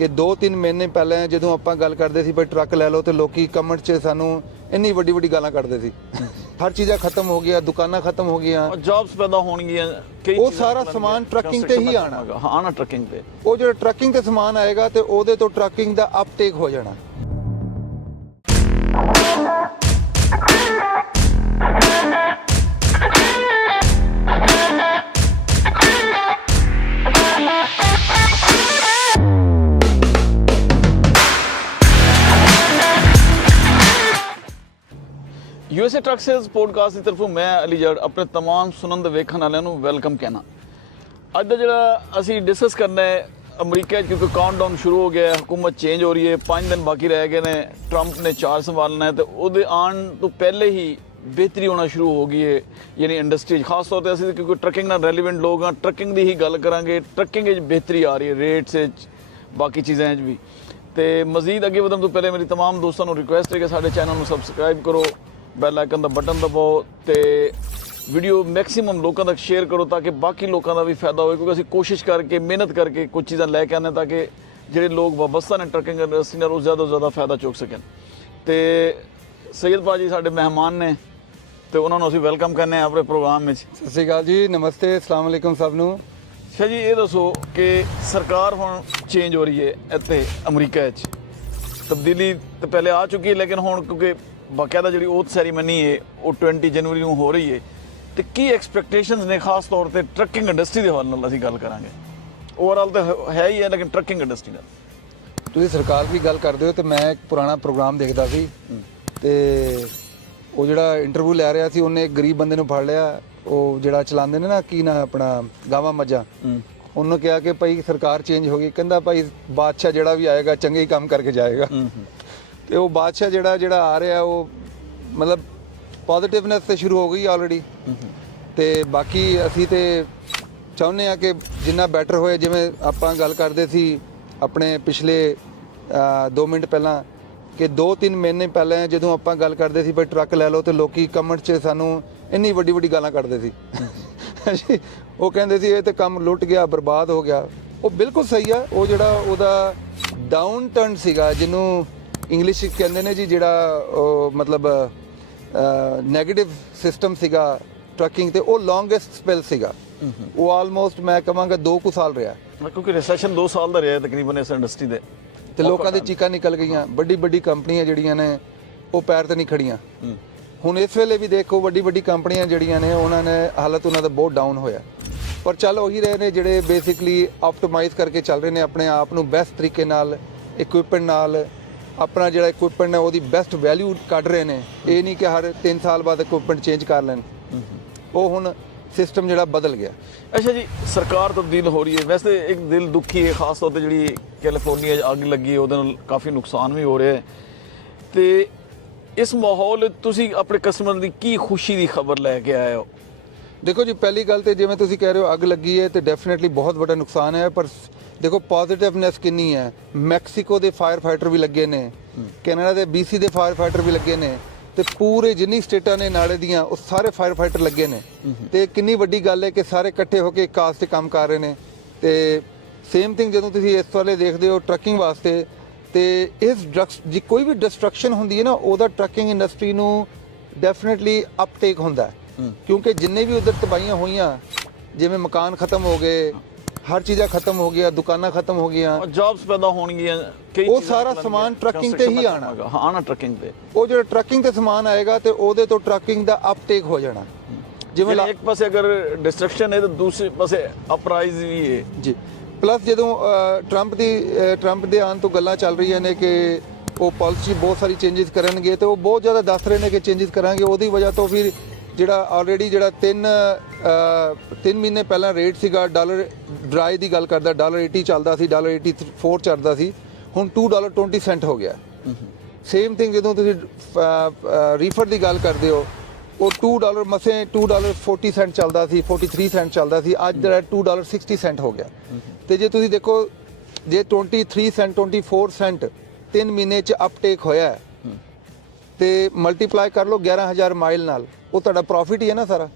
ਕਿ 2-3 ਮਹੀਨੇ ਪਹਿਲਾਂ ਜਦੋਂ ਆਪਾਂ ਗੱਲ ਕਰਦੇ ਸੀ ਵੀ ਟਰੱਕ ਲੈ ਲਓ ਤੇ ਲੋਕੀ ਕਮੈਂਟ 'ਚ ਸਾਨੂੰ ਇੰਨੀ ਵੱਡੀ ਵੱਡੀ ਗਾਲਾਂ ਕੱਢਦੇ ਸੀ। ਹਰ ਚੀਜ਼ਾਂ ਖਤਮ ਹੋ ਗਈਆਂ, ਦੁਕਾਨਾਂ ਖਤਮ ਹੋ ਗਈਆਂ, ਜੌਬਸ ਪੈਦਾ ਹੋਣਗੀਆਂ, ਉਹ ਸਾਰਾ ਸਮਾਨ ਟਰੱਕਿੰਗ ਤੇ ਹੀ ਆਣਾ ਟਰੱਕਿੰਗ ਤੇ। ਉਹ ਜਿਹੜਾ ਟਰੱਕਿੰਗ ਤੇ ਸਮਾਨ ਆਏਗਾ ਤੇ ਉਹਦੇ ਤੋਂ ਟਰੱਕਿੰਗ ਦਾ ਅਪਟੇਕ ਹੋ ਜਾਣਾ। USA ਟਰੱਕ ਸੇਲਸ ਪੋਡਕਾਸਟ ਦੀ ਤਰਫੋਂ ਮੈਂ ਅਲੀ ਜੜ ਆਪਣੇ तमाम ਸੁਣਨ ਦੇ ਵੇਖਣ ਵਾਲਿਆਂ ਨੂੰ ਵੈਲਕਮ ਕਹਿਣਾ। ਅੱਜ ਦਾ ਜਿਹੜਾ ਅਸੀਂ ਡਿਸਕਸ ਕਰਨਾ ਹੈ, ਅਮਰੀਕਾ 'ਚ ਕਿਉਂਕਿ ਕਾਊਂਟਡਾਊਨ ਸ਼ੁਰੂ ਹੋ ਗਿਆ ਹੈ, ਹੁਕੂਮਤ ਚੇਂਜ ਹੋ ਰਹੀ ਹੈ, 5 ਦਿਨ ਬਾਕੀ ਰਹਿ ਗਏ ਨੇ, ਟਰੰਪ ਨੇ 4 ਸੰਭਾਲਣਾ ਹੈ ਤੇ ਉਹਦੇ ਆਉਣ ਤੋਂ ਪਹਿਲੇ ਹੀ ਬਿਹਤਰੀ ਹੋਣਾ ਸ਼ੁਰੂ ਹੋ ਗਈ ਹੈ ਯਾਨੀ ਇੰਡਸਟਰੀ 'ਚ। ਖਾਸ ਤੌਰ ਤੇ ਅਸੀਂ ਕਿਉਂਕਿ ਟਰੱਕਿੰਗ ਨਾਲ ਰੈਲੀਵੈਂਟ ਲੋਕ ਹਾਂ, ਟਰੱਕਿੰਗ ਦੀ ਹੀ ਗੱਲ ਕਰਾਂਗੇ। ਟਰੱਕਿੰਗ 'ਚ ਬਿਹਤਰੀ ਆ ਰਹੀ ਹੈ, ਰੇਟਸ 'ਚ, ਬਾਕੀ ਚੀਜ਼ਾਂ 'ਚ ਵੀ। ਤੇ ਮਜ਼ੀਦ ਅੱਗੇ ਵਧਣ ਤੋਂ ਪਹਿਲੇ ਮੇਰੀ तमाम ਦੋਸਤਾਂ ਨੂੰ ਰਿਕੁਐਸਟ ਹੈ ਕਿ ਸਾਡੇ ਚੈਨਲ ਨੂੰ ਸਬਸਕ੍ਰਾਈਬ ਕਰੋ, ਬੈਲ ਆਈਕਨ ਦਾ ਬਟਨ ਦਬਾਓ ਤੇ ਵੀਡੀਓ ਮੈਕਸਿਮਮ ਲੋਕਾਂ ਤੱਕ ਸ਼ੇਅਰ ਕਰੋ ਤਾਂ ਕਿ ਬਾਕੀ ਲੋਕਾਂ ਦਾ ਵੀ ਫਾਇਦਾ ਹੋਵੇ। ਕਿਉਂਕਿ ਅਸੀਂ ਕੋਸ਼ਿਸ਼ ਕਰਕੇ ਮਿਹਨਤ ਕਰਕੇ ਕੁਝ ਚੀਜ਼ਾਂ ਲੈ ਕੇ ਆਉਂਦੇ ਤਾਂ ਕਿ ਜਿਹੜੇ ਲੋਕ ਵਾਬਸਤਾ ਨੇ ਟਰੱਕਿੰਗ ਇੰਡਸਟਰੀ ਨਾਲ ਉਹ ਜ਼ਿਆਦਾ ਤੋਂ ਜ਼ਿਆਦਾ ਫਾਇਦਾ ਚੁੱਕ ਸਕਣ। ਤੇ ਸੈਯਦ ਭਾਜੀ ਸਾਡੇ ਮਹਿਮਾਨ ਨੇ ਤੇ ਉਹਨਾਂ ਨੂੰ ਅਸੀਂ ਵੈਲਕਮ ਕਰਨੇ ਆ ਆਪਣੇ ਪ੍ਰੋਗਰਾਮ ਵਿੱਚ। ਸਤਿ ਸ਼੍ਰੀ ਅਕਾਲ ਜੀ, ਨਮਸਤੇ, ਅਸਲਾਮ ਵਾਲੇਕੁਮ ਸਭ ਨੂੰ। ਸ਼ਾਹ ਜੀ ਇਹ ਦੱਸੋ ਕਿ ਸਰਕਾਰ ਹੁਣ ਚੇਂਜ ਹੋ ਰਹੀ ਹੈ ਇੱਥੇ ਅਮਰੀਕਾ 'ਚ, ਤਬਦੀਲੀ ਤਾਂ ਪਹਿਲੇ ਆ ਚੁੱਕੀ ਹੈ ਲੇਕਿਨ ਹੁਣ ਕਿਉਂਕਿ ਬਾਕਾਇਦਾ ਜਿਹੜੀ ਓਥ ਸੈਰੀਮਨੀ ਹੈ ਉਹ 20 ਜਨਵਰੀ ਨੂੰ ਹੋ ਰਹੀ ਹੈ ਤੇ ਕੀ ਐਕਸਪੈਕਟੇਸ਼ਨਸ ਨੇ ਖਾਸ ਤੌਰ ਤੇ ਟਰੱਕਿੰਗ ਇੰਡਸਟਰੀ ਦੇ ਹਵਾਲੇ ਨਾਲ ਅਸੀਂ ਗੱਲ ਕਰਾਂਗੇ। ਓਵਰਆਲ ਤਾਂ ਹੈ ਹੀ ਹੈ ਲੇਕਿਨ ਟਰੱਕਿੰਗ ਇੰਡਸਟਰੀ ਨਾਲ ਤੁਸੀਂ ਸਰਕਾਰ ਦੀ ਗੱਲ ਕਰਦੇ ਹੋ ਤੇ ਮੈਂ ਇੱਕ ਪੁਰਾਣਾ ਪ੍ਰੋਗਰਾਮ ਦੇਖਦਾ ਸੀ ਤੇ ਉਹ ਜਿਹੜਾ ਇੰਟਰਵਿਊ ਲੈ ਰਿਹਾ ਸੀ ਉਹਨੇ ਇੱਕ ਗਰੀਬ ਬੰਦੇ ਨੂੰ ਫੜ ਲਿਆ, ਉਹ ਜਿਹੜਾ ਚਲਾਉਂਦੇ ਨੇ ਨਾ ਕੀ ਨਾ ਆਪਣਾ ਗਾਵਾਂ ਮੱਝਾਂ, ਉਹਨੂੰ ਕਿਹਾ ਕਿ ਭਾਈ ਸਰਕਾਰ ਚੇਂਜ ਹੋ ਗਈ, ਕਹਿੰਦਾ ਭਾਈ ਬਾਦਸ਼ਾਹ ਜਿਹੜਾ ਵੀ ਆਏਗਾ ਚੰਗੇ ਹੀ ਕੰਮ ਕਰਕੇ ਜਾਏਗਾ। ਤੇ ਉਹ ਬਾਦਸ਼ਾਹ ਜਿਹੜਾ ਆ ਰਿਹਾ ਉਹ ਮਤਲਬ ਪੋਜ਼ਿਟਿਵਨੈਸ ਤੇ ਸ਼ੁਰੂ ਹੋ ਗਈ ਆਲਰੇਡੀ। ਤੇ ਬਾਕੀ ਅਸੀਂ ਤੇ ਚਾਹੁੰਦੇ ਆ ਕਿ ਜਿੰਨਾ ਬੈਟਰ ਹੋਏ, ਜਿਵੇਂ ਆਪਾਂ ਗੱਲ ਕਰਦੇ ਸੀ ਆਪਣੇ ਪਿਛਲੇ 2 ਮਿੰਟ ਪਹਿਲਾਂ ਕਿ 2-3 ਮਹੀਨੇ ਪਹਿਲਾਂ ਜਦੋਂ ਆਪਾਂ ਗੱਲ ਕਰਦੇ ਸੀ ਵੀ ਟਰੱਕ ਲੈ ਲਓ ਤੇ ਲੋਕੀ ਕਮੈਂਟ 'ਚ ਸਾਨੂੰ ਇੰਨੀ ਵੱਡੀ ਵੱਡੀ ਗਾਲਾਂ ਕੱਢਦੇ ਸੀ। ਉਹ ਕਹਿੰਦੇ ਸੀ ਇਹ ਤੇ ਕੰਮ ਲੁੱਟ ਗਿਆ, ਬਰਬਾਦ ਹੋ ਗਿਆ। ਉਹ ਬਿਲਕੁਲ ਸਹੀ ਆ। ਉਹ ਜਿਹੜਾ ਉਹਦਾ ਡਾਊਨ ਟਰਨ ਸੀਗਾ ਜਿਹਨੂੰ ਇੰਗਲਿਸ਼ ਕਹਿੰਦੇ ਨੇ ਜੀ, ਜਿਹੜਾ ਮਤਲਬ ਨੈਗੇਟਿਵ ਸਿਸਟਮ ਸੀਗਾ ਟਰੱਕਿੰਗ ਤੇ, ਉਹ ਲੌਂਗੈਸਟ ਸਪੈਲ ਸੀਗਾ। ਉਹ ਆਲਮੋਸਟ ਮੈਂ ਕਹਾਂਗਾ 2 ਕੁ ਸਾਲ ਰਿਹਾ, ਕਿਉਂਕਿ ਰਿਸੈਸ਼ਨ 2 ਸਾਲ ਦਾ ਰਿਹਾ ਤਕਰੀਬਨ ਇਸ ਇੰਡਸਟਰੀ ਦੇ। ਤੇ ਲੋਕਾਂ ਦੇ ਚੀਕਾਂ ਨਿਕਲ ਗਈਆਂ। ਵੱਡੀ ਵੱਡੀ ਕੰਪਨੀਆਂ ਜਿਹੜੀਆਂ ਨੇ ਉਹ ਪੈਰ ਤੇ ਨਹੀਂ ਖੜੀਆਂ। ਹੁਣ ਇਸ ਵੇਲੇ ਵੀ ਦੇਖੋ ਵੱਡੀ ਵੱਡੀ ਕੰਪਨੀਆਂ ਜਿਹੜੀਆਂ ਨੇ ਉਹਨਾਂ ਨੇ ਹਾਲਤ ਉਹਨਾਂ ਦਾ ਬਹੁਤ ਡਾਊਨ ਹੋਇਆ, ਪਰ ਚੱਲ ਉਹੀ ਰਹੇ ਨੇ ਜਿਹੜੇ ਬੇਸਿਕਲੀ ਆਪਟੀਮਾਈਜ਼ ਕਰਕੇ ਚੱਲ ਰਹੇ ਨੇ ਆਪਣੇ ਆਪ ਨੂੰ ਬੈਸਟ ਤਰੀਕੇ ਨਾਲ, ਇਕਵਿਪਮੈਂਟ ਨਾਲ ਆਪਣਾ ਜਿਹੜਾ ਇਕਵਿਪਮੈਂਟ ਹੈ ਉਹਦੀ ਬੈਸਟ ਵੈਲਿਊ ਕੱਢ ਰਹੇ ਨੇ। ਇਹ ਨਹੀਂ ਕਿ ਹਰ 3 ਸਾਲ ਬਾਅਦ ਇਕਵਿਪਮੈਂਟ ਚੇਂਜ ਕਰ ਲੈਣ। ਉਹ ਹੁਣ ਸਿਸਟਮ ਜਿਹੜਾ ਬਦਲ ਗਿਆ। ਅੱਛਾ ਜੀ, ਸਰਕਾਰ ਤਬਦੀਲ ਹੋ ਰਹੀ ਹੈ। ਵੈਸੇ ਇੱਕ ਦਿਲ ਦੁਖੀ ਹੈ, ਖਾਸ ਤੌਰ ਤੇ ਜਿਹੜੀ ਕੈਲੀਫੋਰਨੀਆ 'ਚ ਅੱਗ ਲੱਗੀ ਉਹਦੇ ਨਾਲ ਕਾਫੀ ਨੁਕਸਾਨ ਵੀ ਹੋ ਰਿਹਾ ਹੈ। ਤੇ ਇਸ ਮਾਹੌਲ ਤੁਸੀਂ ਆਪਣੇ ਕਸਟਮਰ ਦੀ ਕੀ ਖੁਸ਼ੀ ਦੀ ਖਬਰ ਲੈ ਕੇ ਆਏ ਹੋ? ਦੇਖੋ ਜੀ, ਪਹਿਲੀ ਗੱਲ ਤੇ ਜਿਵੇਂ ਤੁਸੀਂ ਕਹਿ ਰਹੇ ਹੋ ਅੱਗ ਲੱਗੀ ਹੈ ਤੇ ਡੈਫੀਨਿਟਲੀ ਬਹੁਤ ਵੱਡਾ ਨੁਕਸਾਨ ਹੈ, ਪਰ ਦੇਖੋ ਪੋਜ਼ਿਟਿਵਨੈਸ ਕਿੰਨੀ ਹੈ। ਮੈਕਸੀਕੋ ਦੇ ਫਾਇਰ ਫਾਈਟਰ ਵੀ ਲੱਗੇ ਨੇ, ਕੈਨੇਡਾ ਦੇ BC ਦੇ ਫਾਇਰ ਫਾਈਟਰ ਵੀ ਲੱਗੇ ਨੇ ਤੇ ਪੂਰੇ ਜਿੰਨੀ ਸਟੇਟਾਂ ਨੇ ਨਾਲੇ ਦੀਆਂ ਉਹ ਸਾਰੇ ਫਾਇਰ ਫਾਈਟਰ ਲੱਗੇ ਨੇ। ਤੇ ਕਿੰਨੀ ਵੱਡੀ ਗੱਲ ਹੈ ਕਿ ਸਾਰੇ ਇਕੱਠੇ ਹੋ ਕੇ ਇੱਕ ਕਾਜ਼ ਤੇ ਕੰਮ ਕਰ ਰਹੇ ਨੇ। ਤੇ ਸੇਮ ਥਿੰਗ ਜਦੋਂ ਤੁਸੀਂ ਇਸ ਵਾਲੇ ਦੇਖਦੇ ਹੋ ਟਰੱਕਿੰਗ ਵਾਸਤੇ, ਤੇ ਇਸ ਡਰੱਗਸ ਜੀ ਕੋਈ ਵੀ ਡਿਸਟਰਕਸ਼ਨ ਹੁੰਦੀ ਹੈ ਨਾ ਉਹਦਾ ਟਰੱਕਿੰਗ ਇੰਡਸਟਰੀ ਨੂੰ ਡੈਫੀਨਿਟਲੀ ਅਪਟੇਕ ਹੁੰਦਾ ਹੈ। ਕਿਉਂਕਿ ਜਿੰਨੇ ਵੀ ਉਧਰ ਤਬਾਹੀਆਂ ਹੋਈਆਂ, ਜਿਵੇਂ ਮਕਾਨ ਖਤਮ ਹੋ ਗਏ, ਹਰ ਚੀਜ਼ਾਂ ਖਤਮ ਹੋ ਗਿਆ, ਦੁਕਾਨਾਂ ਖਤਮ ਹੋ ਗਈਆਂ, ਜੌਬਸ ਪੈਦਾ ਹੋਣਗੀਆਂ, ਉਹ ਸਾਰਾ ਸਮਾਨ ਟਰੱਕਿੰਗ ਤੇ ਹੀ ਆਣਾ ਟਰੱਕਿੰਗ ਤੇ। ਉਹ ਜਿਹੜਾ ਟਰੱਕਿੰਗ ਤੇ ਸਮਾਨ ਆਏਗਾ ਤੇ ਉਹਦੇ ਤੋਂ ਟਰੱਕਿੰਗ ਦਾ ਅਪਟੇਕ ਹੋ ਜਾਣਾ। ਜਿਵੇਂ ਇੱਕ ਪਾਸੇ ਅਗਰ ਡਿਸਟਰਕਸ਼ਨ ਹੈ ਤਾਂ ਦੂਸਰੇ ਪਾਸੇ ਅਪਰਾਈਜ਼ ਵੀ ਹੈ ਜੀ। ਪਲੱਸ ਜਦੋਂ ਟਰੰਪ ਦੇ ਆਉਣ ਤੋਂ ਗੱਲਾਂ ਚੱਲ ਰਹੀਆਂ ਨੇ ਕਿ ਉਹ ਪਾਲਿਸੀ ਬਹੁਤ ਸਾਰੀ ਚੇਂਜਸ ਕਰਨਗੇ ਤੇ ਉਹ ਬਹੁਤ ਜ਼ਿਆਦਾ ਦੱਸ ਰਹੇ ਨੇ ਕਿ ਚੇਂਜਸ ਕਰਾਂਗੇ। ਉਹਦੀ ਵਜ੍ਹਾ ਤੋਂ ਫਿਰ ਜਿਹੜਾ ਆਲਰੇਡੀ ਜਿਹੜਾ 3 ਮਹੀਨੇ ਪਹਿਲਾਂ ਰੇਟ ਸੀਗਾ ਡਾਲਰ ਡਰਾਈ ਦੀ ਗੱਲ ਕਰਦਾ, $1.80 ਚੱਲਦਾ ਸੀ, $1.84 ਚੱਲਦਾ ਸੀ, ਹੁਣ $2.20 ਹੋ ਗਿਆ। ਸੇਮ ਥਿੰਗ ਜਦੋਂ ਤੁਸੀਂ ਰੀਫਰ ਦੀ ਗੱਲ ਕਰਦੇ ਹੋ, ਉਹ $2 ਮਸੇ $2.40 ਚੱਲਦਾ ਸੀ, 43 ਸੈਂਟ ਚੱਲਦਾ ਸੀ, ਅੱਜ ਜਿਹੜਾ $2.60 ਹੋ ਗਿਆ। ਤੇ ਜੇ ਤੁਸੀਂ ਦੇਖੋ ਜੇ 23 ਸੈਂਟ 24 ਸੈਂਟ 3 ਮਹੀਨੇ ਚ ਅਪਟੇਕ ਹੋਇਆ ਤੇ ਮਲਟੀਪਲਾਈ ਕਰ ਲਓ 11,000 ਮਾਈਲ ਨਾਲ, ਉਹ ਤੁਹਾਡਾ ਪ੍ਰੋਫਿਟ ਹੀ ਹੈ ਨਾ ਸਾਰਾ।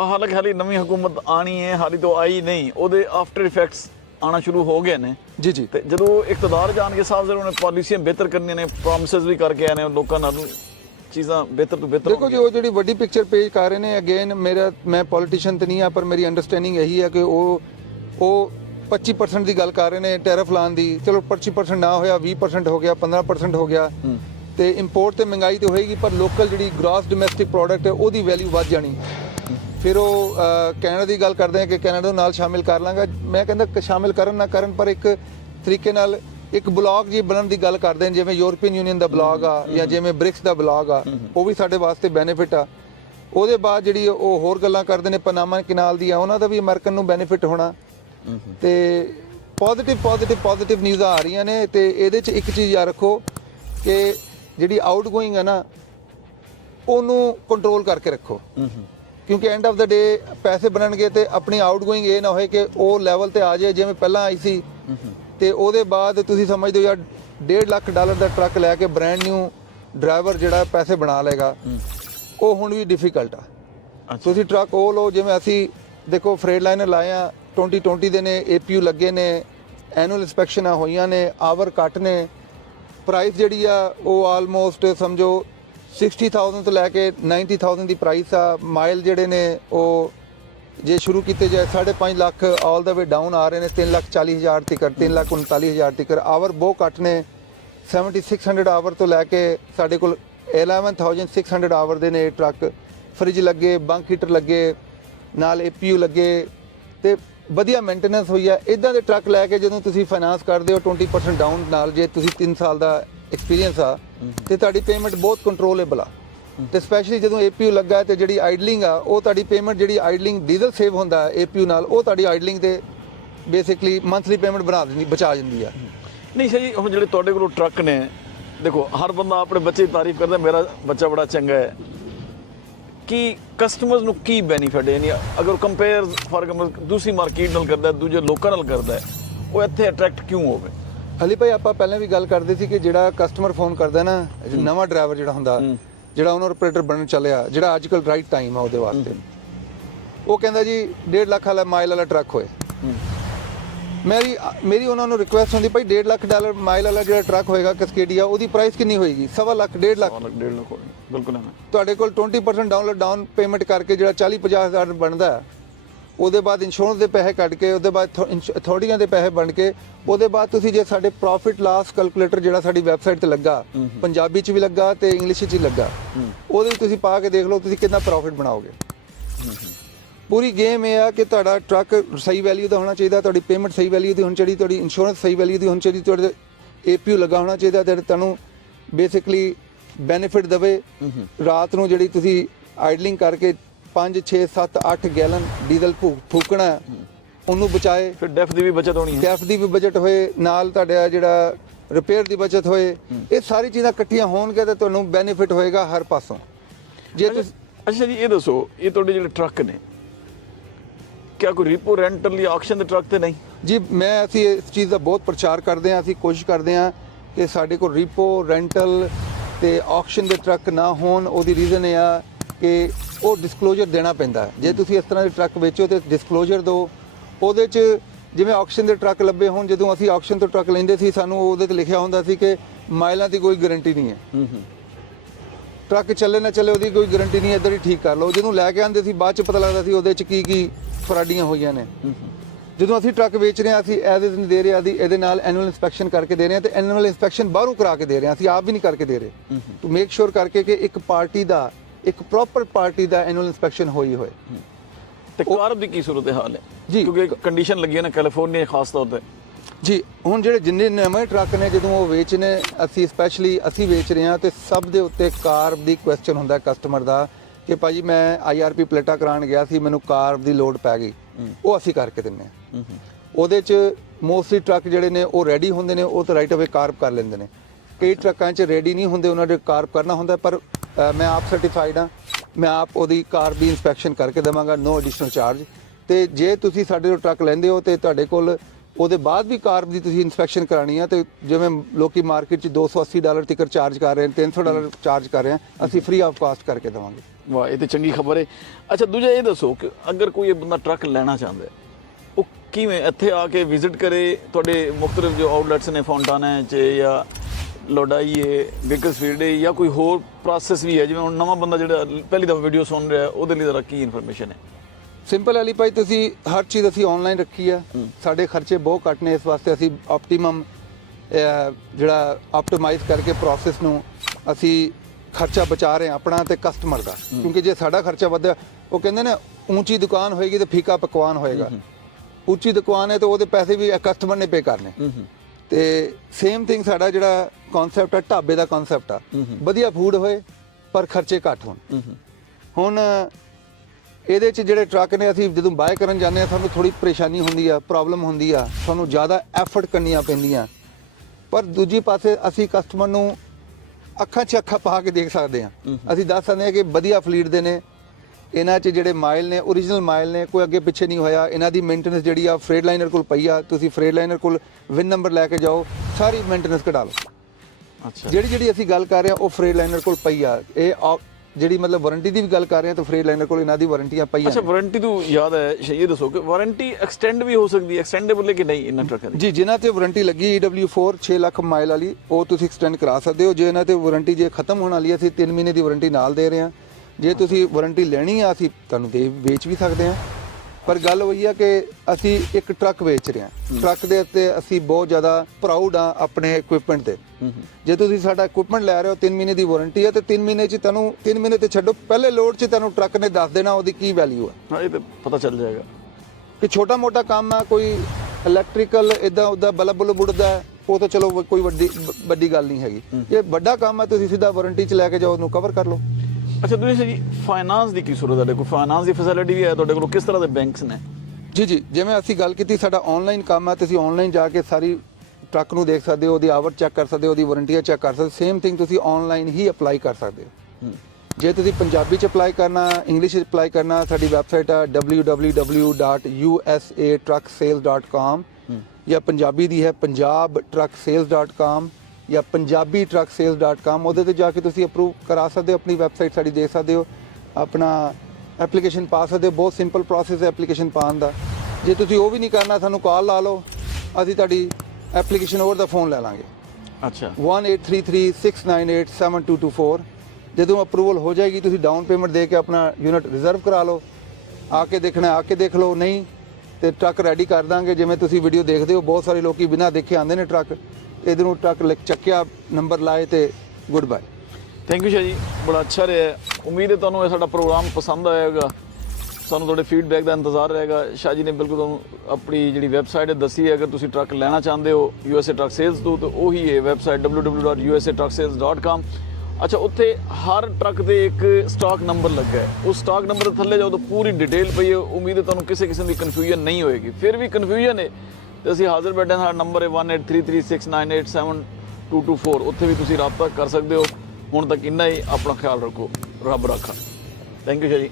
ਹਾਲਾਂਕਿ ਹਾਲੀ ਨਵੀਂ ਹਕੂਮਤ ਆਣੀ ਹੈ, ਹਾਲੀ ਤੋਂ ਆਈ ਨਹੀਂ, ਉਹਦੇ ਆਫਟਰ ਇਫੈਕਟਸ ਆਣਾ ਸ਼ੁਰੂ ਹੋ ਗਏ ਨੇ ਜੀ ਜੀ। ਤੇ ਜਦੋਂ ਇਕਤਦਾਰ ਜਾਣਗੇ ਸਾਹਿਬ ਜ਼ਰ ਉਹਨੇ ਪਾਲਿਸੀਆਂ ਬਿਹਤਰ ਕਰਨੀਆਂ ਨੇ, ਪ੍ਰੋਮਿਸਸ ਵੀ ਕਰਕੇ ਆਏ ਨੇ ਲੋਕਾਂ ਨਾਲ, ਚੀਜ਼ਾਂ ਬਿਹਤਰ ਤੋਂ ਬਿਹਤਰ ਦੇਖੋ ਜੀ ਉਹ ਜਿਹੜੀ ਵੱਡੀ ਪਿਕਚਰ ਪੇਜ ਕਰ ਰਹੇ ਨੇ, ਅਗੇਨ ਮੈਂ ਪੋਲੀਟੀਸ਼ੀਅਨ ਤੇ ਨਹੀਂ ਆ, ਪਰ ਮੇਰੀ ਅੰਡਰਸਟੈਂਡਿੰਗ ਇਹੀ ਹੈ ਕਿ ਉਹ 25% ਦੀ ਗੱਲ ਕਰ ਰਹੇ ਨੇ ਟੈਰਿਫ ਲਾਉਣ ਦੀ। ਚਲੋ 25% ਨਾ ਹੋਇਆ, 20% ਹੋ ਗਿਆ, 15% ਹੋ ਗਿਆ, ਤੇ ਇੰਪੋਰਟ ਤੇ ਮਹਿੰਗਾਈ ਤੇ ਹੋਏਗੀ, ਪਰ ਲੋਕਲ ਜਿਹੜੀ ਗ੍ਰਾਸ ਡੋਮੈਸਟਿਕ ਪ੍ਰੋਡਕਟ ਹੈ ਉਹਦੀ ਵੈਲਿਊ ਵੱਧ ਜਾਣੀ। ਫਿਰ ਉਹ ਕੈਨੇਡਾ ਦੀ ਗੱਲ ਕਰਦੇ ਆ ਕਿ ਕੈਨੇਡਾ ਨੂੰ ਨਾਲ ਸ਼ਾਮਿਲ ਕਰ ਲਾਂਗਾ। ਮੈਂ ਕਹਿੰਦਾ ਸ਼ਾਮਿਲ ਕਰਨ ਨਾ ਕਰਨ, ਪਰ ਇੱਕ ਤਰੀਕੇ ਨਾਲ ਇੱਕ ਬਲੌਗ ਜੀ ਬਣਨ ਦੀ ਗੱਲ ਕਰਦੇ ਨੇ, ਜਿਵੇਂ ਯੂਰਪੀਅਨ ਯੂਨੀਅਨ ਦਾ ਬਲੌਗ ਆ ਜਾਂ ਜਿਵੇਂ ਬ੍ਰਿਕਸ ਦਾ ਬਲੌਗ ਆ, ਉਹ ਵੀ ਸਾਡੇ ਵਾਸਤੇ ਬੈਨੀਫਿਟ ਆ। ਉਹਦੇ ਬਾਅਦ ਜਿਹੜੀ ਉਹ ਹੋਰ ਗੱਲਾਂ ਕਰਦੇ ਨੇ ਪਨਾਮਾ ਕਨਾਲ ਦੀ ਆ, ਉਹਨਾਂ ਦਾ ਵੀ ਅਮਰੀਕਨ ਨੂੰ ਬੈਨੀਫਿਟ ਹੋਣਾ। ਤੇ ਪੋਜ਼ਿਟਿਵ ਨਿਊਜ਼ ਆ ਰਹੀਆਂ ਨੇ। ਤੇ ਇਹਦੇ 'ਚ ਇੱਕ ਚੀਜ਼ ਯਾਦ ਰੱਖੋ ਕਿ ਜਿਹੜੀ ਆਊਟਗੋਇੰਗ ਹੈ ਨਾ, ਉਹਨੂੰ ਕੰਟਰੋਲ ਕਰਕੇ ਰੱਖੋ, ਕਿਉਂਕਿ ਐਂਡ ਆਫ ਦਾ ਡੇ ਪੈਸੇ ਬਣਨਗੇ ਤੇ ਆਪਣੀ ਆਊਟਗੋਇੰਗ ਇਹ ਨਾ ਹੋਏ ਕਿ ਉਹ ਲੈਵਲ ਤੇ ਆ ਜਾਏ ਜਿਵੇਂ ਪਹਿਲਾਂ ਆਈ ਸੀ, ਤੇ ਉਹਦੇ ਬਾਅਦ ਤੁਸੀਂ ਸਮਝਦੇ ਹੋ ਯਾਰ $1.5 ਲੱਖ ਦਾ ਟਰੱਕ ਲੈ ਕੇ ਬ੍ਰਾਂਡ ਨਿਊ ਡਰਾਈਵਰ ਜਿਹੜਾ ਪੈਸੇ ਬਣਾ ਲੇਗਾ, ਉਹ ਹੁਣ ਵੀ ਡਿਫਿਕਲਟ ਆ। ਤੁਸੀਂ ਟਰੱਕ ਉਹ ਲਓ, ਜਿਵੇਂ ਅਸੀਂ ਦੇਖੋ ਫਰੇਟ ਲਾਈਨਰ ਲਾਏ ਆ 2020 ਦੇ ਨੇ, APU ਲੱਗੇ ਨੇ, ਐਨੂਅਲ ਇੰਸਪੈਕਸ਼ਨਾਂ ਹੋਈਆਂ ਨੇ, ਆਵਰ ਘੱਟ ਨੇ, ਪ੍ਰਾਈਸ ਜਿਹੜੀ ਆ ਉਹ ਆਲਮੋਸਟ ਸਮਝੋ 60,000 ਤੋਂ ਲੈ ਕੇ 90,000 ਦੀ ਪ੍ਰਾਈਸ ਆ। ਮਾਈਲ ਜਿਹੜੇ ਨੇ ਉਹ ਜੇ ਸ਼ੁਰੂ ਕੀਤੇ ਜਾਏ 5.5 ਲੱਖ ਆਲ ਦਾ ਵੇ ਡਾਊਨ ਆ ਰਹੇ ਨੇ, 3,40,000 ਤੱਕ, 3,39,000 ਤੱਕ। ਆਵਰ ਬਹੁਤ ਘੱਟ ਨੇ, 7600 ਆਵਰ ਤੋਂ ਲੈ ਕੇ ਸਾਡੇ ਕੋਲ 11,600 ਆਵਰ ਦੇ ਨੇ ਟਰੱਕ। ਫ੍ਰਿਜ ਲੱਗੇ, ਬੰਕ ਹੀਟਰ ਲੱਗੇ, ਨਾਲ APU ਲੱਗੇ, ਤੇ ਵਧੀਆ ਮੇਨਟੇਨੈਂਸ ਹੋਈ ਆ। ਇਦਾਂ ਦੇ ਟਰੱਕ ਲੈ ਕੇ ਜਦੋਂ ਤੁਸੀਂ ਫਾਈਨਾਂਸ ਕਰਦੇ ਹੋ 20% ਡਾਊਨ ਨਾਲ, ਜੇ ਤੁਸੀਂ 3 ਸਾਲ ਦਾ ਐਕਸਪੀਰੀਅੰਸ ਆ, ਤੇ ਤੁਹਾਡੀ ਪੇਮੈਂਟ ਬਹੁਤ ਕੰਟਰੋਲੇਬਲ ਆ। ਤੇ ਸਪੈਸ਼ਲੀ ਜਦੋਂ APU ਲੱਗਾ ਤੇ ਜਿਹੜੀ ਆਈਡਲਿੰਗ ਆ, ਉਹ ਤੁਹਾਡੀ ਪੇਮੈਂਟ ਜਿਹੜੀ ਆਈਡਲਿੰਗ ਡੀਜ਼ਲ ਸੇਵ ਹੁੰਦਾ APU ਨਾਲ, ਉਹ ਤੁਹਾਡੀ ਆਈਡਲਿੰਗ ਤੇ ਬੇਸਿਕਲੀ ਮੰਥਲੀ ਪੇਮੈਂਟ ਬਚਾ ਜਾਂਦੀ ਆ। ਨਹੀਂ ਸਹੀ। ਹੁਣ ਜਿਹੜੇ ਤੁਹਾਡੇ ਕੋਲ ਟਰੱਕ ਨੇ, ਦੇਖੋ ਹਰ ਬੰਦਾ ਆਪਣੇ ਬੱਚੇ ਦੀ ਤਾਰੀਫ ਕਰਦਾ, ਮੇਰਾ ਬੱਚਾ ਬੜਾ ਚੰਗਾ ਹੈ। ਕਿ ਕਸਟਮਰਸ ਨੂੰ ਕੀ ਬੈਨੀਫਿਟ ਹੈ? ਯਾਨੀ ਅਗਰ ਕੰਪੇਅਰ ਫਾਰ ਐਗਜ਼ਾਮਪਲ ਦੂਸਰੀ ਮਾਰਕੀਟ ਨਾਲ ਕਰਦਾ, ਦੂਜੇ ਲੋਕਾਂ ਨਾਲ ਕਰਦਾ ਹੈ, ਉਹ ਇੱਥੇ ਅਟਰੈਕਟ ਕਿਉਂ ਹੋਵੇ? ਅਲੀ ਭਾਈ, ਆਪਾਂ ਪਹਿਲਾਂ ਵੀ ਗੱਲ ਕਰਦੇ ਸੀ ਕਿ ਜਿਹੜਾ ਕਸਟਮਰ ਫੋਨ ਕਰਦਾ ਨਾ, ਨਵਾਂ ਡਰਾਈਵਰ ਜਿਹੜਾ ਹੁੰਦਾ, ਜਿਹੜਾ ਓਨਰ ਆਪਰੇਟਰ ਬਣਨ ਚੱਲਿਆ, ਜਿਹੜਾ ਅੱਜ ਕੱਲ ਰਾਈਟ ਟਾਈਮ ਆ ਉਹਦੇ ਵਾਸਤੇ, ਉਹ ਕਹਿੰਦਾ ਜੀ 1.5 ਲੱਖ ਵਾਲਾ ਮਾਈਲ ਵਾਲਾ ਟਰੱਕ ਹੋਏ। ਮੇਰੀ ਉਹਨਾਂ ਨੂੰ ਰਿਕੁਐਸਟ ਹੁੰਦੀ, ਭਾਈ $1.5 ਲੱਖ ਮਾਈਲ ਵਾਲਾ ਜਿਹੜਾ ਟਰੱਕ ਹੋਏਗਾ ਕਸਕੇਡੀਆ, ਉਹਦੀ ਪ੍ਰਾਈਸ ਕਿੰਨੀ ਹੋਏਗੀ? 1.25 ਲੱਖ, 1.5 ਲੱਖ। ਬਿਲਕੁਲ। ਤੁਹਾਡੇ ਕੋਲ 20% ਡਾਊਨ ਪੇਮੈਂਟ ਕਰਕੇ ਜਿਹੜਾ 40-50 ਹਜ਼ਾਰ ਬਣਦਾ, ਉਹਦੇ ਬਾਅਦ ਇੰਸ਼ੋਰੈਂਸ ਦੇ ਪੈਸੇ ਕੱਢ ਕੇ, ਉਹਦੇ ਬਾਅਦ ਅਥਾਰਟੀਆਂ ਦੇ ਪੈਸੇ ਬਣ ਕੇ, ਉਹਦੇ ਬਾਅਦ ਤੁਸੀਂ ਜੇ ਸਾਡੇ ਪ੍ਰੋਫਿਟ ਲਾਸ ਕੈਲਕੂਲੇਟਰ ਜਿਹੜਾ ਸਾਡੀ ਵੈਬਸਾਈਟ ਤੇ ਲੱਗਾ, ਪੰਜਾਬੀ 'ਚ ਵੀ ਲੱਗਾ ਤੇ ਇੰਗਲਿਸ਼ 'ਚ ਵੀ ਲੱਗਾ, ਉਹਦੇ ਤੁਸੀਂ ਪਾ ਕੇ ਦੇਖ ਲਓ ਤੁਸੀਂ ਕਿੰਨਾ ਪ੍ਰੋਫਿਟ ਬਣਾਓਗੇ। ਪੂਰੀ ਗੇਮ ਇਹ ਆ ਕਿ ਤੁਹਾਡਾ ਟਰੱਕ ਸਹੀ ਵੈਲਿਊ ਦਾ ਹੋਣਾ ਚਾਹੀਦਾ, ਤੁਹਾਡੀ ਪੇਮੈਂਟ ਸਹੀ ਵੈਲਿਊ ਦੀ ਹੋਣੀ ਚਾਹੀਦੀ, ਤੁਹਾਡੀ ਇੰਸ਼ੋਰੈਂਸ ਸਹੀ ਵੈਲਿਊ ਦੀ ਹੋਣੀ ਚਾਹੀਦੀ, ਤੁਹਾਡੇ APU ਲੱਗਾ ਹੋਣਾ ਚਾਹੀਦਾ, ਤੇ ਤੁਹਾਨੂੰ ਬੇਸਿਕਲੀ ਬੈਨੀਫਿਟ ਦੇਵੇ। ਰਾਤ ਨੂੰ ਜਿਹੜੀ ਤੁਸੀਂ ਆਈਡਲਿੰਗ ਕਰਕੇ 5, 6, 7, 8 ਗੈਲਨ ਡੀਜ਼ਲ ਫੂਕਣਾ, ਉਹਨੂੰ ਬਚਾਏ। ਫਿਰ ਡੈਫ ਦੀ ਵੀ ਬਚਤ ਹੋਣੀ ਹੈ, ਡੈਫ ਦੀ ਵੀ ਬਜਟ ਹੋਏ, ਨਾਲ ਤੁਹਾਡਾ ਜਿਹੜਾ ਰਿਪੇਅਰ ਦੀ ਬਚਤ ਹੋਏ। ਇਹ ਸਾਰੀ ਚੀਜ਼ਾਂ ਇਕੱਠੀਆਂ ਹੋਣਗੇ ਤੇ ਤੁਹਾਨੂੰ ਬੈਨੀਫਿਟ ਹੋਏਗਾ ਹਰ ਪਾਸੋਂ। ਜੇ ਤੁਸੀਂ ਅੱਛਾ ਜੀ, ਇਹ ਦੱਸੋ, ਇਹ ਤੁਹਾਡੇ ਜਿਹੜੇ ਟਰੱਕ ਨੇ, ਕਿਆ ਕੋਈ ਰਿਪੋ ਰੈਂਟਲ ਜਾਂ ਆਕਸ਼ਨ ਦੇ ਟਰੱਕ ਤੇ ਨਹੀਂ? ਜੀ, ਅਸੀਂ ਇਸ ਚੀਜ਼ ਦਾ ਬਹੁਤ ਪ੍ਰਚਾਰ ਕਰਦੇ ਹਾਂ। ਅਸੀਂ ਕੋਸ਼ਿਸ਼ ਕਰਦੇ ਹਾਂ ਕਿ ਸਾਡੇ ਕੋਲ ਰਿਪੋ, ਰੈਂਟਲ ਤੇ ਆਕਸ਼ਨ ਦੇ ਟਰੱਕ ਨਾ ਹੋਣ। ਉਹਦੀ ਰੀਜ਼ਨ ਇਹ ਆ ਕਿ ਉਹ ਡਿਸਕਲੋਜ਼ਰ ਦੇਣਾ ਪੈਂਦਾ ਹੈ। ਜੇ ਤੁਸੀਂ ਇਸ ਤਰ੍ਹਾਂ ਦੇ ਟਰੱਕ ਵੇਚੋ ਤੇ ਡਿਸਕਲੋਜ਼ਰ ਦਿਓ। ਉਹਦੇ 'ਚ ਜਿਵੇਂ ਆਕਸ਼ਨ ਦੇ ਟਰੱਕ ਲੱਭੇ ਹੋਣ, ਜਦੋਂ ਅਸੀਂ ਆਕਸ਼ਨ ਤੋਂ ਟਰੱਕ ਲੈਂਦੇ ਸੀ, ਸਾਨੂੰ ਉਹਦੇ ਤੇ ਲਿਖਿਆ ਹੁੰਦਾ ਸੀ ਕਿ ਮਾਈਲਾਂ ਦੀ ਕੋਈ ਗਾਰੰਟੀ ਨਹੀਂ ਹੈ, ਟਰੱਕ ਚੱਲੇ ਨਾ ਚੱਲੇ ਉਹਦੀ ਕੋਈ ਗਾਰੰਟੀ ਨਹੀਂ, ਇੱਧਰ ਹੀ ਠੀਕ ਕਰ ਲਓ। ਜਦੋਂ ਲੈ ਕੇ ਆਉਂਦੇ ਸੀ, ਬਾਅਦ 'ਚ ਪਤਾ ਲੱਗਦਾ ਸੀ ਉਹਦੇ 'ਚ ਕੀ ਫਰਾਡੀਆਂ ਹੋਈਆਂ ਨੇ। ਜਦੋਂ ਅਸੀਂ ਟਰੱਕ ਵੇਚ ਰਹੇ ਹਾਂ, ਅਸੀਂ ਐਜ਼ ਇਟ ਨਹੀਂ ਦੇ ਰਹੇ, ਅਸੀਂ ਇਹਦੇ ਨਾਲ ਐਨੂਅਲ ਇੰਸਪੈਕਸ਼ਨ ਕਰਕੇ ਦੇ ਰਹੇ ਹਾਂ, ਤੇ ਐਨੂਅਲ ਇੰਸਪੈਕਸ਼ਨ ਬਾਹਰੋਂ ਕਰਾ ਕੇ ਦੇ ਰਹੇ ਹਾਂ, ਅਸੀਂ ਆਪ ਵੀ ਨਹੀਂ ਕਰਕੇ ਦੇ ਰਹੇ, ਟੂ ਮੇਕ ਸ਼ੋਰ ਕਰਕੇ ਕਿ ਇੱਕ ਪ੍ਰੋਪਰ ਪਾਰਟੀ ਦਾ ਐਨੂਅਲ ਇੰਸਪੈਕਸ਼ਨ ਹੋਈ ਹੋਏ। ਤੇ ਕਾਰਬ ਦੀ ਕੀ ਸੂਰਤ ਹਾਲ ਹੈ ਜੀ? ਕਿਉਂਕਿ ਕੰਡੀਸ਼ਨ ਲੱਗੀ ਹੈ ਨਾ ਕੈਲੀਫੋਰਨੀਆ ਖਾਸ ਤੌਰ ਤੇ ਜੀ। ਹੁਣ ਜਿਹੜੇ ਜਿੰਨੇ ਨਵੇਂ ਟਰੱਕ ਨੇ, ਜਦੋਂ ਉਹ ਵੇਚਨੇ, ਅਸੀਂ ਵੇਚ ਰਹੇ ਹਾਂ, ਤੇ ਸਭ ਦੇ ਉੱਤੇ ਕਾਰਬ ਦੀ ਕੁਐਸਚਨ ਹੁੰਦਾ ਕਸਟਮਰ ਦਾ ਕਿ ਭਾਜੀ ਮੈਂ IRP ਪਲੇਟਾਂ ਕਰਾਉਣ ਗਿਆ ਸੀ, ਮੈਨੂੰ ਕਾਰਬ ਦੀ ਲੋਡ ਪੈ ਗਈ। ਉਹ ਅਸੀਂ ਕਰਕੇ ਦਿੰਦੇ ਹਾਂ। ਉਹਦੇ 'ਚ ਮੋਸਟਲੀ ਟਰੱਕ ਜਿਹੜੇ ਨੇ ਉਹ ਰੈਡੀ ਹੁੰਦੇ ਨੇ, ਉਹ ਤਾਂ ਰਾਈਟ ਅਵੇ ਕਾਰਬ ਕਰ ਲੈਂਦੇ ਨੇ। ਕਈ ਟਰੱਕਾਂ 'ਚ ਰੈਡੀ ਨਹੀਂ ਹੁੰਦੇ, ਉਹਨਾਂ ਦੇ ਕਾਰਬ ਕਰਨਾ ਹੁੰਦਾ। ਪਰ ਮੈਂ ਆਪ ਸਰਟੀਫਾਈਡ ਹਾਂ, ਮੈਂ ਆਪ ਉਹਦੀ ਕਾਰ ਦੀ ਇੰਸਪੈਕਸ਼ਨ ਕਰਕੇ ਦੇਵਾਂਗਾ, ਨੋ ਐਡੀਸ਼ਨਲ ਚਾਰਜ। ਤੇ ਜੇ ਤੁਸੀਂ ਸਾਡੇ ਤੋਂ ਟਰੱਕ ਲੈਂਦੇ ਹੋ ਤੇ ਤੁਹਾਡੇ ਕੋਲ ਉਹਦੇ ਬਾਅਦ ਵੀ ਕਾਰ ਦੀ ਤੁਸੀਂ ਇੰਸਪੈਕਸ਼ਨ ਕਰਾਣੀ ਆ, ਤੇ ਜਿਵੇਂ ਲੋਕੀ ਮਾਰਕੀਟ 'ਚ $280 ਤੱਕ ਚਾਰਜ ਕਰ ਰਹੇ ਨੇ, $300 ਚਾਰਜ ਕਰ ਰਹੇ ਹਾਂ, ਅਸੀਂ ਫ੍ਰੀ ਆਫ ਕਾਸਟ ਕਰਕੇ ਦੇਵਾਂਗੇ। ਵਾਹ, ਇਹ ਤੇ ਚੰਗੀ ਖਬਰ ਹੈ। ਅੱਛਾ, ਦੂਜਾ ਇਹ ਦੱਸੋ ਕਿ ਅਗਰ ਕੋਈ ਬੰਦਾ ਟਰੱਕ ਲੈਣਾ ਚਾਹੁੰਦਾ, ਉਹ ਕਿਵੇਂ ਇੱਥੇ ਆ ਕੇ ਵਿਜ਼ਿਟ ਕਰੇ ਤੁਹਾਡੇ ਮੁxtਲਿਫ ਜੋ ਆਊਟਲੈਟਸ ਨੇ ਫੌਂਟਾਨਾ 'ਚ ਜਾਂ ਲੋਡਾਈ ਹੈ ਬੇਕਰਸਫੀਲਡ ਹੈ ਜਾਂ ਕੋਈ ਹੋਰ ਪ੍ਰੋਸੈਸ ਵੀ ਹੈ ਜਿਵੇਂ ਹੁਣ ਨਵਾਂ ਬੰਦਾ ਜਿਹੜਾ ਪਹਿਲੀ ਦਫਾ ਵੀਡੀਓ ਸੁਣ ਰਿਹਾ ਉਹਦੇ ਲਈ ਜ਼ਰਾ ਕੀ ਇਨਫੋਰਮੇਸ਼ਨ ਹੈ? ਸਿੰਪਲ ਅਲੀ ਭਾਈ, ਤੁਸੀਂ ਹਰ ਚੀਜ਼ ਅਸੀਂ ਆਨਲਾਈਨ ਰੱਖੀ ਆ। ਸਾਡੇ ਖਰਚੇ ਬਹੁਤ ਘੱਟ ਨੇ, ਇਸ ਵਾਸਤੇ ਅਸੀਂ ਆਪਟੀਮਮ ਜਿਹੜਾ ਆਪਟੀਮਾਈਜ਼ ਕਰਕੇ ਪ੍ਰੋਸੈਸ ਨੂੰ ਅਸੀਂ ਖਰਚਾ ਬਚਾ ਰਹੇ ਹਾਂ ਆਪਣਾ ਤੇ ਕਸਟਮਰ ਦਾ। ਕਿਉਂਕਿ ਜੇ ਸਾਡਾ ਖਰਚਾ ਵਧਿਆ, ਉਹ ਕਹਿੰਦੇ ਨੇ ਉੱਚੀ ਦੁਕਾਨ ਹੋਏਗੀ ਤੇ ਫੀਕਾ ਪਕਵਾਨ ਹੋਏਗਾ। ਉੱਚੀ ਦੁਕਾਨ ਹੈ ਤੇ ਉਹਦੇ ਪੈਸੇ ਵੀ ਕਸਟਮਰ ਨੇ ਪੇ ਕਰਨੇ। ਤੇ ਸੇਮ ਥਿੰਗ ਸਾਡਾ ਜਿਹੜਾ ਕਨਸੈਪਟ ਹੈ ਢਾਬੇ ਦਾ ਕਨਸੈਪਟ ਆ, ਵਧੀਆ ਫੂਡ ਹੋਏ ਪਰ ਖਰਚੇ ਘੱਟ ਹੋਣ। ਹੁਣ ਇਹਦੇ 'ਚ ਜਿਹੜੇ ਟਰੱਕ ਨੇ, ਅਸੀਂ ਜਦੋਂ ਬਾਏ ਕਰਨ ਜਾਂਦੇ ਹਾਂ ਸਾਨੂੰ ਥੋੜੀ ਪਰੇਸ਼ਾਨੀ ਹੁੰਦੀ ਆ, ਪ੍ਰੋਬਲਮ ਹੁੰਦੀ ਆ, ਸਾਨੂੰ ਜ਼ਿਆਦਾ ਐਫਰਟ ਕਰਨੀਆਂ ਪੈਂਦੀਆਂ। ਪਰ ਦੂਜੀ ਪਾਸੇ ਅਸੀਂ ਕਸਟਮਰ ਨੂੰ ਅੱਖਾਂ 'ਚ ਅੱਖਾਂ ਪਾ ਕੇ ਦੇਖ ਸਕਦੇ ਹਾਂ। ਅਸੀਂ ਦੱਸ ਸਕਦੇ ਹਾਂ ਕਿ ਵਧੀਆ ਫਲੀਟ ਦੇ ਨੇ, ਇਹਨਾਂ 'ਚ ਜਿਹੜੇ ਮਾਈਲ ਨੇ ਓਰੀਜਨਲ ਮਾਈਲ ਨੇ, ਕੋਈ ਅੱਗੇ ਪਿੱਛੇ ਨਹੀਂ ਹੋਇਆ। ਇਹਨਾਂ ਦੀ ਮੇਨਟੇਨੈਂਸ ਜਿਹੜੀ ਆ ਫਰੇਡ ਲਾਈਨਰ ਕੋਲ ਪਈ ਆ, ਤੁਸੀਂ ਫਰੇਡ ਲਾਈਨਰ ਕੋਲ ਵਿਨ ਨੰਬਰ ਲੈ ਕੇ ਜਾਓ, ਸਾਰੀ ਮੇਨਟੇਨੈਂਸ ਕਢਾ ਲਓ। ਅੱਛਾ, ਜਿਹੜੀ ਅਸੀਂ ਗੱਲ ਕਰ ਰਹੇ ਹਾਂ ਉਹ ਫਰੇਡ ਲਾਈਨਰ ਕੋਲ ਪਈ ਆ। ਇਹ ਜਿਹੜੀ ਮਤਲਬ ਵਾਰੰਟੀ ਦੀ ਵੀ ਗੱਲ ਕਰ ਰਹੇ ਹਾਂ ਤਾਂ ਫਰੇਡ ਲਾਈਨਰ ਕੋਲ ਇਹਨਾਂ ਦੀ ਵਾਰੰਟੀਆਂ ਪਈਆਂ। ਅੱਛਾ, ਵਾਰੰਟੀ ਤੋਂ ਯਾਦ ਹੈ, ਇਹ ਦੱਸੋ ਕਿ ਵਾਰੰਟੀ ਐਕਸਟੈਂਡ ਵੀ ਹੋ ਸਕਦੀ ਹੈ, ਐਕਸਟੈਂਡੇਬਲ ਹੈ ਕਿ ਨਹੀਂ ਇਹਨਾਂ ਟਰੱਕਾਂ ਦੀ? ਜੀ, ਜਿਨ੍ਹਾਂ ਤੇ ਵਾਰੰਟੀ ਲੱਗੀ EW4 6 ਲੱਖ ਮਾਈਲ ਵਾਲੀ, ਉਹ ਤੁਸੀਂ ਐਕਸਟੈਂਡ ਕਰਾ ਸਕਦੇ ਹੋ। ਜੇ ਇਹਨਾਂ ਤੇ ਵਾਰੰਟੀ ਜੇ ਖਤਮ ਹੋਣ ਵਾਲੀ ਹੈ, ਅਸੀਂ 3 ਮਹੀਨੇ ਦੀ ਵਾਰੰਟੀ ਨਾਲ ਦੇ ਰਹੇ ਹਾਂ। ਜੇ ਤੁਸੀਂ ਵਾਰੰਟੀ ਲੈਣੀ ਆ, ਅਸੀਂ ਤੁਹਾਨੂੰ ਵੇਚ ਵੀ ਸਕਦੇ ਹਾਂ। ਪਰ ਗੱਲ ਉਹੀ ਆ ਕਿ ਅਸੀਂ ਇੱਕ ਟਰੱਕ ਵੇਚ ਰਹੇ ਹਾਂ। ਟਰੱਕ ਦੇ ਉੱਤੇ ਅਸੀਂ ਬਹੁਤ ਜ਼ਿਆਦਾ ਪ੍ਰਾਊਡ ਆ ਆਪਣੇ ਇਕਵਿਪਮੈਂਟ ਤੇ। ਜੇ ਤੁਸੀਂ ਸਾਡਾ ਇਕਵਿਪਮੈਂਟ ਲੈ ਰਹੇ ਹੋ, 3 ਮਹੀਨੇ ਦੀ ਵਾਰੰਟੀ ਹੈ ਤੇ 3 ਮਹੀਨੇ 'ਚ ਤੁਹਾਨੂੰ 3 ਮਹੀਨੇ ਤੇ ਛੱਡੋ, ਪਹਿਲੇ ਲੋਡ 'ਚ ਤੁਹਾਨੂੰ ਟਰੱਕ ਨੇ ਦੱਸ ਦੇਣਾ ਉਹਦੀ ਕੀ ਵੈਲਿਊ ਹੈ। ਹਾਂ, ਇਹ ਤਾਂ ਪਤਾ ਚੱਲ ਜਾਏਗਾ ਕਿ ਛੋਟਾ ਮੋਟਾ ਕੰਮ ਆ, ਕੋਈ ਇਲੈਕਟ੍ਰੀਕਲ ਇਦਾਂ ਉਦਾਂ ਬਲਬ ਬੁਲਬ ਉੱਡਦਾ, ਉਹ ਤਾਂ ਚਲੋ ਕੋਈ ਵੱਡੀ ਗੱਲ ਨਹੀਂ ਹੈਗੀ। ਜੇ ਵੱਡਾ ਕੰਮ ਆ, ਤੁਸੀਂ ਸਿੱਧਾ ਵਾਰੰਟੀ 'ਚ ਲੈ ਕੇ ਜਾਓ, ਉਹਨੂੰ ਕਵਰ ਕਰ ਲਓ। ਅੱਛਾ, ਤੁਸੀਂ ਜੀ ਫਾਈਨਾਂਸ ਦੀ ਕੀ ਸੂਰਤ ਹੈ? ਤੁਹਾਡੇ ਕੋਲ ਫਾਈਨਾਂਸ ਦੀ ਫੈਸਿਲਿਟੀ ਵੀ ਹੈ? ਤੁਹਾਡੇ ਕੋਲ ਕਿਸ ਤਰ੍ਹਾਂ ਦੇ ਬੈਂਕਸ ਨੇ? ਜੀ, ਜਿਵੇਂ ਅਸੀਂ ਗੱਲ ਕੀਤੀ, ਸਾਡਾ ਆਨਲਾਈਨ ਕੰਮ ਹੈ। ਤੁਸੀਂ ਆਨਲਾਈਨ ਜਾ ਕੇ ਸਾਰੀ ਟਰੱਕ ਨੂੰ ਦੇਖ ਸਕਦੇ ਹੋ, ਉਹਦੀ ਆਵਰ ਚੈੱਕ ਕਰ ਸਕਦੇ ਹੋ, ਉਹਦੀ ਵਾਰੰਟੀਆਂ ਚੈੱਕ ਕਰ ਸਕਦੇ ਹੋ। ਸੇਮ ਥਿੰਗ ਤੁਸੀਂ ਆਨਲਾਈਨ ਹੀ ਅਪਲਾਈ ਕਰ ਸਕਦੇ ਹੋ। ਜੇ ਤੁਸੀਂ ਪੰਜਾਬੀ 'ਚ ਅਪਲਾਈ ਕਰਨਾ, ਇੰਗਲਿਸ਼ 'ਚ ਅਪਲਾਈ ਕਰਨਾ, ਸਾਡੀ ਵੈਬਸਾਈਟ ਆ www.usatrucksales.com ਜਾਂ ਪੰਜਾਬੀ ਦੀ ਹੈ punjabtrucksales.com ਜਾਂ punjabitrucksales.com। ਉਹਦੇ ਤੇ ਜਾ ਕੇ ਤੁਸੀਂ ਅਪਰੂਵ ਕਰਾ ਸਕਦੇ ਹੋ, ਆਪਣੀ ਵੈਬਸਾਈਟ ਸਾਡੀ ਦੇਖ ਸਕਦੇ ਹੋ, ਆਪਣਾ ਐਪਲੀਕੇਸ਼ਨ ਪਾ ਸਕਦੇ ਹੋ। ਬਹੁਤ ਸਿੰਪਲ ਪ੍ਰੋਸੈਸ ਹੈ ਐਪਲੀਕੇਸ਼ਨ ਪਾਉਣ ਦਾ। ਜੇ ਤੁਸੀਂ ਉਹ ਵੀ ਨਹੀਂ ਕਰਨਾ, ਸਾਨੂੰ ਕਾਲ ਲਾ ਲਓ, ਅਸੀਂ ਤੁਹਾਡੀ ਐਪਲੀਕੇਸ਼ਨ ਓਵਰ ਦਾ ਫੋਨ ਲੈ ਲਾਂਗੇ। ਅੱਛਾ, 1833-698-7224। ਜਦੋਂ ਅਪਰੂਵਲ ਹੋ ਜਾਏਗੀ, ਤੁਸੀਂ ਡਾਊਨ ਪੇਮੈਂਟ ਦੇ ਕੇ ਆਪਣਾ ਯੂਨਿਟ ਰਿਜ਼ਰਵ ਕਰਾ ਲਓ। ਆ ਕੇ ਦੇਖਣਾ ਆ ਕੇ ਦੇਖ ਲਓ, ਨਹੀਂ ਤੇ ਟਰੱਕ ਰੈਡੀ ਕਰ ਦਾਂਗੇ। ਜਿਵੇਂ ਤੁਸੀਂ ਵੀਡੀਓ ਦੇਖਦੇ ਹੋ, ਬਹੁਤ ਸਾਰੇ ਲੋਕੀ ਬਿਨਾਂ ਦੇਖੇ ਆਉਂਦੇ ਨੇ ਟਰੱਕ, ਇਹਦੇ ਨੂੰ ਟਰੱਕ ਚੱਕਿਆ, ਨੰਬਰ ਲਾਏ ਤੇ good bye. Thank you Shah ji, ਬੜਾ ਅੱਛਾ ਰਿਹਾ। ਉਮੀਦ ਹੈ ਤੁਹਾਨੂੰ ਇਹ ਸਾਡਾ ਪ੍ਰੋਗਰਾਮ ਪਸੰਦ ਆਏਗਾ। ਸਾਨੂੰ ਤੁਹਾਡੇ ਫੀਡਬੈਕ ਦਾ ਇੰਤਜ਼ਾਰ ਰਹੇਗਾ। ਸ਼ਾਹ ਜੀ ਨੇ ਬਿਲਕੁਲ ਤੁਹਾਨੂੰ ਆਪਣੀ ਜਿਹੜੀ ਵੈਬਸਾਈਟ ਹੈ ਦੱਸੀ ਹੈ। ਅਗਰ ਤੁਸੀਂ ਟਰੱਕ ਲੈਣਾ ਚਾਹੁੰਦੇ ਹੋ USA Truck Sales ਤੋਂ, ਤਾਂ ਉਹੀ ਹੈ ਵੈਬਸਾਈਟ www.usatrucksales.com। ਅੱਛਾ, ਉੱਥੇ ਹਰ ਟਰੱਕ ਦੇ ਇੱਕ ਸਟਾਕ ਨੰਬਰ ਲੱਗਾ ਹੈ। ਉਸ ਸਟਾਕ ਨੰਬਰ ਦੇ ਥੱਲੇ ਜਾਓ ਤਾਂ ਪੂਰੀ ਡਿਟੇਲ ਪਈ ਹੈ। ਉਮੀਦ ਹੈ ਤੁਹਾਨੂੰ ਕਿਸੇ ਕਿਸਮ ਦੀ ਕਨਫਿਊਜ਼ਨ ਨਹੀਂ ਹੋਏਗੀ। ਫਿਰ ਵੀ ਕਨਫਿਊਜ਼ਨ ਹੈ ਤੇ ਅਸੀਂ ਹਾਜ਼ਰ ਬੈਠੇ ਹਾਂ। ਸਾਡਾ ਨੰਬਰ ਹੈ 1833-698-7224। ਉੱਥੇ ਵੀ ਤੁਸੀਂ ਰਾਬਤਾ ਕਰ ਸਕਦੇ ਹੋ। ਹੁਣ ਤੱਕ ਇੰਨਾ ਹੀ। ਆਪਣਾ ਖਿਆਲ ਰੱਖੋ, ਰੱਬ ਰਾਖਾ। Thank you Shah ji.